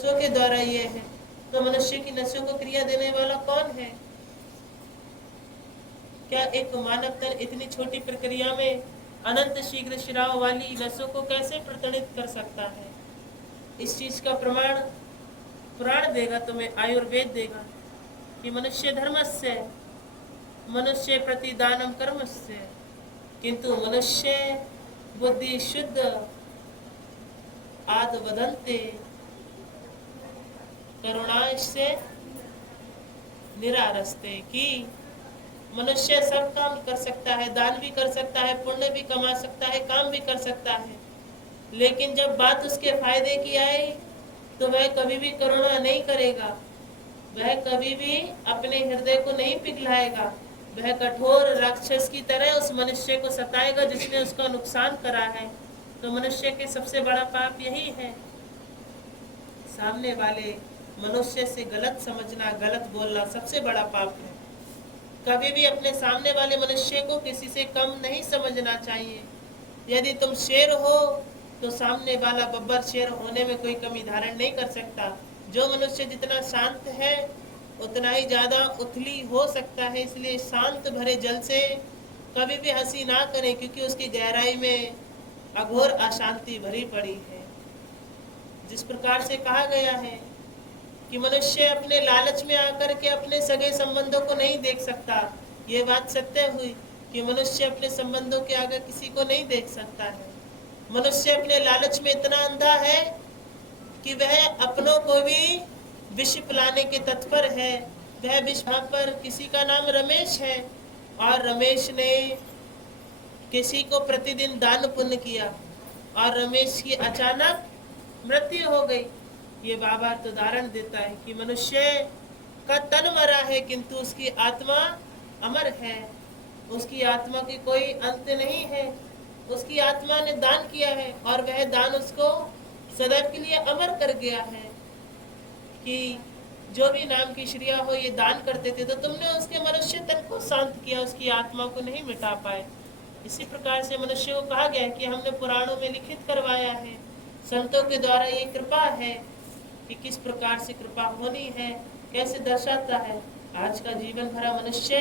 नसों के द्वारा ये है, तो मनुष्य की नसों को क्रिया देने वाला कौन है? क्या एक मानव तन इतनी छोटी प्रक्रिया में अनंत शीघ्र श्राव वाली नसों को कैसे प्रतड़ित कर सकता है? इस चीज का प्रमाण पुराण देगा, तुम्हें आयुर्वेद देगा कि मनुष्य धर्मस्य मनुष्य प्रतिदानम कर्मस्य, किंतु मनुष्य बुद्धि शुद्ध आद वदन्ते करुणास्य निरारस्ते, कि मनुष्य सब काम कर सकता है, दान भी कर सकता है, पुण्य भी कमा सकता है, काम भी कर सकता है, लेकिन जब बात उसके फायदे की आए तो वह कभी भी करुणा नहीं करेगा, वह कभी भी अपने हृदय को नहीं पिघलाएगा, वह कठोर राक्षस की तरह उस मनुष्य को सताएगा जिसने उसका नुकसान करा है। तो मनुष्य के सबसे बड़ा पाप यही है, सामने वाले मनुष्य से गलत समझना, गलत बोलना सबसे बड़ा पाप है। कभी भी अपने सामने वाले मनुष्य को किसी से कम नहीं समझना चाहिए। यदि तुम शेर हो तो सामने वाला बब्बर शेर होने में कोई कमी धारण नहीं कर सकता। जो मनुष्य जितना शांत है उतना ही ज्यादा उथली हो सकता है, इसलिए शांत भरे जल से कभी भी हंसी ना करें, क्योंकि उसकी गहराई में अघोर अशांति भरी पड़ी है। जिस प्रकार से कहा गया है कि मनुष्य अपने लालच में आकर के अपने सगे संबंधों को नहीं देख सकता, ये बात सत्य हुई कि मनुष्य अपने संबंधों के आगे किसी को नहीं देख सकता है। मनुष्य अपने लालच में इतना अंधा है कि वह अपनों को भी विष पिलाने के तत्पर है। वह विष पर किसी का नाम रमेश है और रमेश ने किसी को प्रतिदिन दान पुण्य किया और रमेश की अचानक मृत्यु हो गई। ये बाबा तो उदाहरण देता है कि मनुष्य का तन मरा है किंतु उसकी आत्मा अमर है, उसकी आत्मा की कोई अंत नहीं है। उसकी आत्मा ने दान किया है और वह दान उसको सदैव के लिए अमर कर गया है। कि जो भी नाम की श्रिया हो ये दान करते थे, तो तुमने उसके मनुष्य तन को शांत किया, उसकी आत्मा को नहीं मिटा पाए। इसी प्रकार से मनुष्य को कहा गया कि हमने पुराणों में लिखित करवाया है, संतों के द्वारा ये कृपा है कि किस प्रकार से कृपा होनी है, कैसे दर्शाता है। आज का जीवन भरा मनुष्य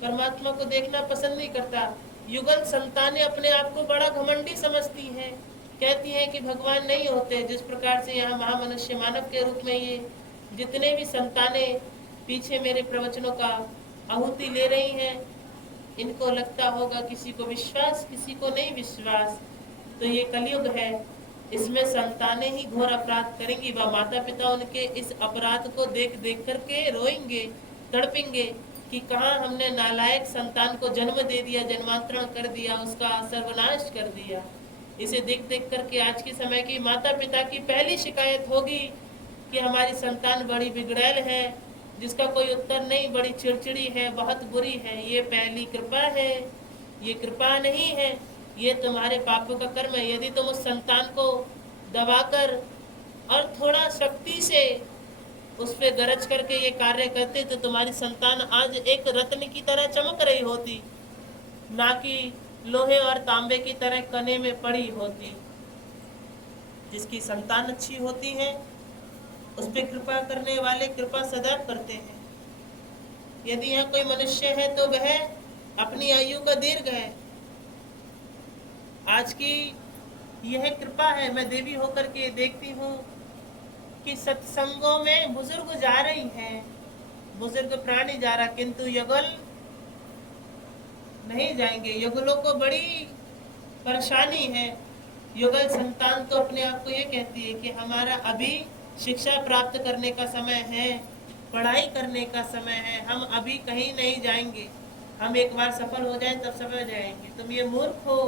परमात्मा को देखना पसंद नहीं करता। युगल संतानें अपने आप को बड़ा घमंडी समझती हैं, कहती हैं कि भगवान नहीं होते। जिस प्रकार से यहाँ महामनुष्य मानव के रूप में ये जितने भी संतानें पीछे मेरे प्रवचनों का आहुति ले रही हैं, इनको लगता होगा किसी को विश्वास किसी को नहीं विश्वास। तो ये कलयुग है, इसमें संतानें ही घोर अपराध करेंगी व माता पिता उनके इस अपराध को देख देख करके रोएंगे, तड़पेंगे कि कहाँ हमने नालायक संतान को जन्म दे दिया, जन्मांतरण कर दिया, उसका सर्वनाश कर दिया। इसे देख देख करके आज के समय की माता पिता की पहली शिकायत होगी कि हमारी संतान बड़ी बिगड़ैल है, जिसका कोई उत्तर नहीं, बड़ी चिड़चिड़ी है, बहुत बुरी है। ये पहली कृपा है, ये कृपा नहीं है, ये तुम्हारे पापों का कर्म है। यदि तुम उस संतान को दबाकर और थोड़ा शक्ति से उस पे गरज करके ये कार्य करते तो तुम्हारी संतान आज एक रत्न की तरह चमक रही होती, ना कि लोहे और तांबे की तरह कने में पड़ी होती। जिसकी संतान अच्छी होती है उस पे कृपा करने वाले कृपा सदैव करते हैं। यदि यहाँ कोई मनुष्य है तो वह अपनी आयु का दीर्घ है। आज की यह कृपा है। मैं देवी होकर के देखती हूँ कि सत्संगों में बुजुर्ग जा रही हैं, बुजुर्ग प्राणी जा रहा, किंतु युगल नहीं जाएंगे। युगलों को बड़ी परेशानी है। युगल संतान तो अपने आप को ये कहती है कि हमारा अभी शिक्षा प्राप्त करने का समय है, पढ़ाई करने का समय है, हम अभी कहीं नहीं जाएंगे, हम एक बार सफल हो जाएं तब समझ जाएंगे। तुम ये मूर्ख हो,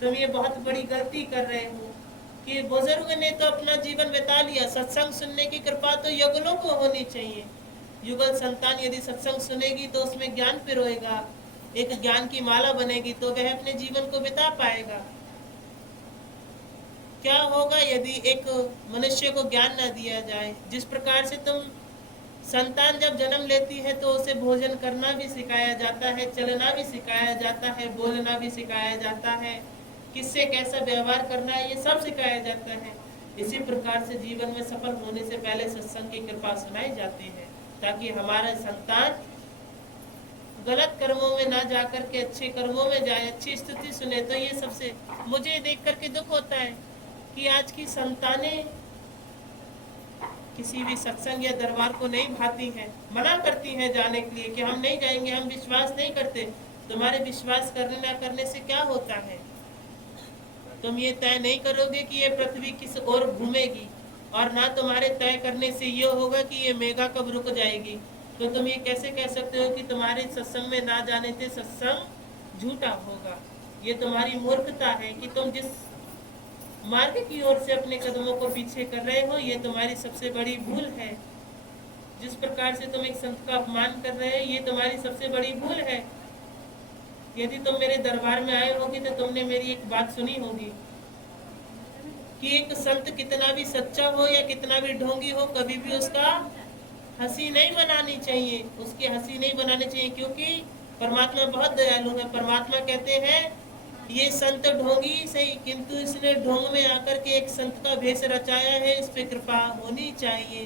तुम ये बहुत बड़ी गलती कर रहे हो। कि बुजुर्ग ने तो अपना जीवन बिता लिया, सत्संग सुनने की कृपा तो युगलों को होनी चाहिए। युगल संतान यदि सत्संग सुनेगी तो उसमें ज्ञान पिरोएगा, एक ज्ञान की माला बनेगी, तो वह अपने जीवन को बिता पाएगा। क्या होगा यदि एक मनुष्य को ज्ञान न दिया जाए? जिस प्रकार से तुम संतान जब जन्म लेती है तो उसे भोजन करना भी सिखाया जाता है, चलना भी सिखाया जाता है, बोलना भी सिखाया जाता है, किससे कैसा व्यवहार करना है, ये सब सिखाया जाता है। इसी प्रकार से जीवन में सफल होने से पहले सत्संग की कृपा सुनाई जाती है, ताकि हमारा संतान गलत कर्मों में ना जाकर के अच्छे कर्मों में जाए, अच्छी स्तुति सुने। तो ये सबसे मुझे देख करके दुख होता है कि आज की संतानें किसी भी सत्संग या दरबार को नहीं भाती हैं, मना करती हैं जाने के लिए कि हम नहीं जाएंगे, हम विश्वास नहीं करते। तुम्हारे विश्वास करने ना करने से क्या होता है? तुम ये तय नहीं करोगे कि ये पृथ्वी किस ओर घूमेगी, और ना तुम्हारे तय करने से ये होगा कि ये मेघा कब रुक जाएगी। तो तुम ये कैसे कह सकते हो कि तुम्हारे सत्संग में ना जाने से सत्संग झूठा होगा? ये तुम्हारी मूर्खता है कि तुम जिस मार्ग की ओर से अपने कदमों को पीछे कर रहे हो, ये तुम्हारी सबसे बड़ी भूल है। जिस प्रकार से तुम एक संत का अपमान कर रहे हो, ये तुम्हारी सबसे बड़ी भूल है। यदि तुम मेरे दरबार में आए होगी तो तुमने मेरी एक बात सुनी होगी कि एक संत कितना भी सच्चा हो या कितना भी ढोंगी हो, कभी भी उसका हंसी नहीं बनानी चाहिए, उसकी हंसी नहीं बनानी चाहिए, क्योंकि परमात्मा बहुत दयालु है। परमात्मा कहते हैं ये संत ढोंगी सही, किंतु इसने ढोंग में आकर के एक संत का भेष रचाया है, इस पे कृपा होनी चाहिए,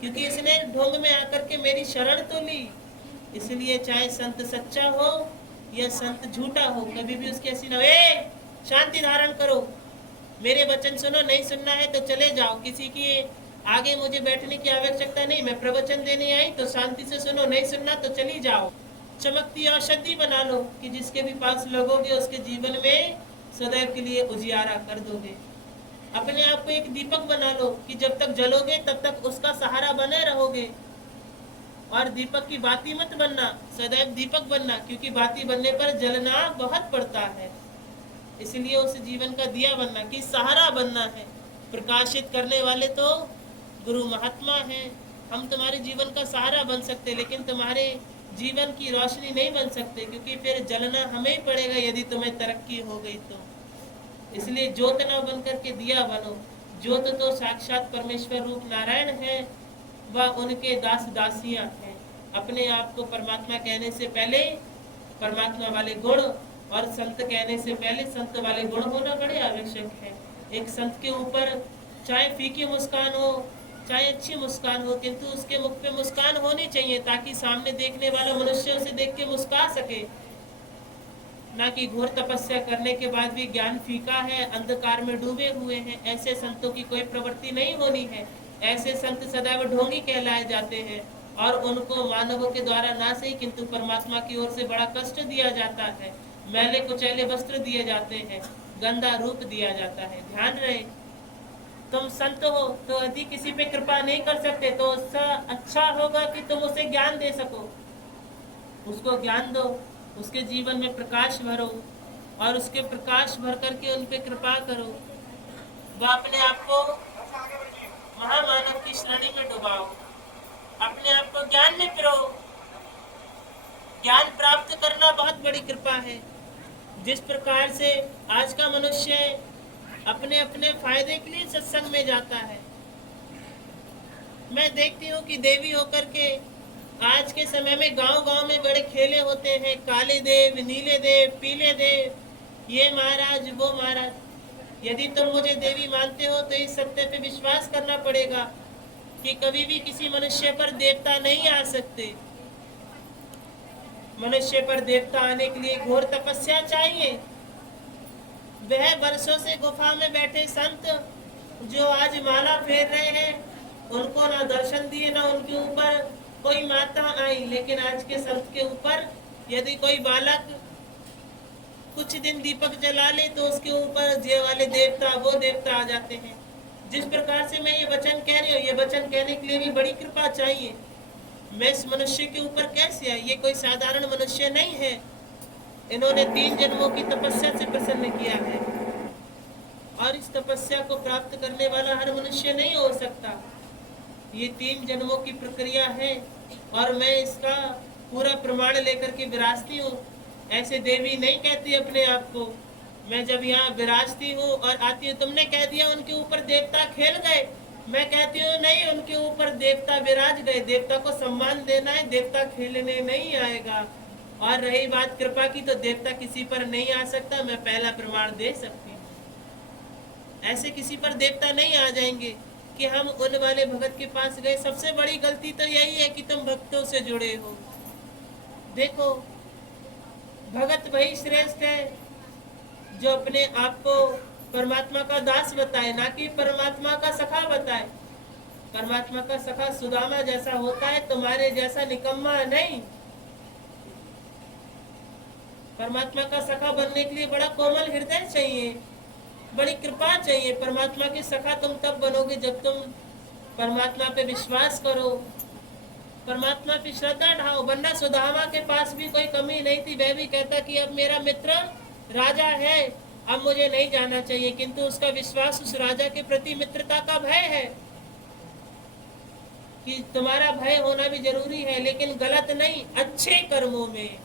क्योंकि इसने ढोंग में आकर के मेरी शरण तो ली। इसलिए चाहे संत सच्चा हो या संत झूठा हो, कभी भी उसकी हंसी ना हो। शांति धारण करो, मेरे वचन सुनो, नहीं सुनना है तो चले जाओ, किसी की आगे मुझे बैठने की आवश्यकता नहीं। मैं प्रवचन देने आई तो शांति से सुनो, नहीं सुनना तो चली जाओ। चमकती औषधि बना लो कि जिसके भी पास लगोगे उसके जीवन में सदैव के लिए उजियारा कर दोगे। अपने आप को एक दीपक बना लो कि जब तक जलोगे तब तक उसका सहारा बने रहोगे। और दीपक की बाती मत बनना, सदैव दीपक बनना, क्योंकि बाती बनने पर जलना बहुत पड़ता है। इसलिए उस जीवन का दिया बनना कि सहारा बनना है। प्रकाशित करने वाले तो गुरु महात्मा हैं। हम तुम्हारे जीवन का सहारा बन सकते, लेकिन तुम्हारे जीवन की रोशनी नहीं बन सकते, क्योंकि फिर जलना हमें ही पड़ेगा यदि तुम्हें तरक्की हो गई तो। इसलिए ज्योत न बन करके दिया बनो। ज्योत तो साक्षात परमेश्वर रूप नारायण है, वह उनके दास दासियां हैं। अपने आप को परमात्मा कहने से पहले परमात्मा वाले गुण, और संत कहने से पहले संत वाले गुण होना बड़े आवश्यक है। एक संत के ऊपर चाहे फीकी मुस्कान हो चाहे अच्छी मुस्कान हो, किंतु उसके मुख पे मुस्कान होनी चाहिए, ताकि सामने देखने वाला मनुष्य उसे देख के मुस्कुरा सके। ना कि घोर तपस्या करने के बाद भी ज्ञान फीका है, अंधकार में डूबे हुए हैं, ऐसे संतों की कोई प्रवृत्ति नहीं होनी है। ऐसे संत सदैव ढोंगी कहलाए जाते हैं, और उनको मानवों के द्वारा ना सही किंतु परमात्मा की ओर से बड़ा कष्ट दिया जाता है। मैले कुचैले वस्त्र दिए जाते हैं, गंदा रूप दिया जाता है। ध्यान रहे, तुम संत हो तो यदि किसी पे कृपा नहीं कर सकते तो उससे अच्छा होगा कि तुम उसे ज्ञान दे सको। उसको ज्ञान दो, उसके जीवन में प्रकाश भरो, और उसके प्रकाश भर करके उन पे कृपा करो। वह अपने आप को महामानव की श्रेणी में डुबाओ, अपने आप को ज्ञान में पिरो। ज्ञान प्राप्त करना बहुत बड़ी कृपा है। जिस प्रकार से आज का मनुष्य अपने अपने फायदे के लिए सत्संग में जाता है, मैं देखती हूँ कि देवी होकर के आज के समय में गांव-गांव में बड़े खेले होते हैं, काले देव, नीले देव, पीले देव, ये महाराज वो महाराज। यदि तुम मुझे देवी मानते हो तो इस सत्य पे विश्वास करना पड़ेगा कि कभी भी किसी मनुष्य पर देवता नहीं आ सकते। मनुष्य पर देवता आने के लिए घोर तपस्या चाहिए। वह वर्षों से गुफा में बैठे संत जो आज माला फेर रहे हैं, उनको ना दर्शन दिए ना उनके ऊपर कोई माता आई, लेकिन आज के संत के ऊपर यदि कोई बालक कुछ दिन दीपक जला ले तो उसके ऊपर जे वाले देवता वो देवता आ जाते हैं। जिस प्रकार से मैं ये वचन कह रही हूँ, ये वचन कहने के लिए भी बड़ी कृपा चाहिए। मैं इस मनुष्य के ऊपर कैसे आई? ये कोई साधारण मनुष्य नहीं है। इन्होंने 3 जन्मों की तपस्या से प्रसन्न किया है, और इस तपस्या को प्राप्त करने वाला हर मनुष्य नहीं हो सकता। ये 3 जन्मों की प्रक्रिया है, और मैं इसका पूरा प्रमाण लेकर के विराजती हूँ। ऐसे देवी नहीं कहती अपने आप को। मैं जब यहाँ विराजती हूँ और आती हूँ, तुमने कह दिया उनके ऊपर देवता खेल गए, मैं कहती हूँ नहीं, उनके ऊपर देवता विराज गए। देवता को सम्मान देना है, देवता खेलने नहीं आएगा। और रही बात कृपा की, तो देवता किसी पर नहीं आ सकता, मैं पहला प्रमाण दे सकती हूँ। ऐसे किसी पर देवता नहीं आ जाएंगे कि हम उन वाले भगत के पास गए। सबसे बड़ी गलती तो यही है कि तुम भक्तों से जुड़े हो। देखो, भगत वही श्रेष्ठ है जो अपने आप को परमात्मा का दास बताए, ना कि परमात्मा का सखा बताए। परमात्मा का सखा सुदामा जैसा होता है, तुम्हारे जैसा निकम्मा नहीं। परमात्मा का सखा बनने के लिए बड़ा कोमल हृदय चाहिए, बड़ी कृपा चाहिए। परमात्मा के सखा तुम तब बनोगे जब तुम परमात्मा पे विश्वास करो, परमात्मा पे श्रद्धा ढाओ। वरना सुदामा के पास भी कोई कमी नहीं थी। वह भी कहता कि अब मेरा मित्र राजा है, अब मुझे नहीं जाना चाहिए, किंतु उसका विश्वास उस राजा के प्रति मित्रता का भय है कि तुम्हारा भय होना भी जरूरी है, लेकिन गलत नहीं, अच्छे कर्मों में।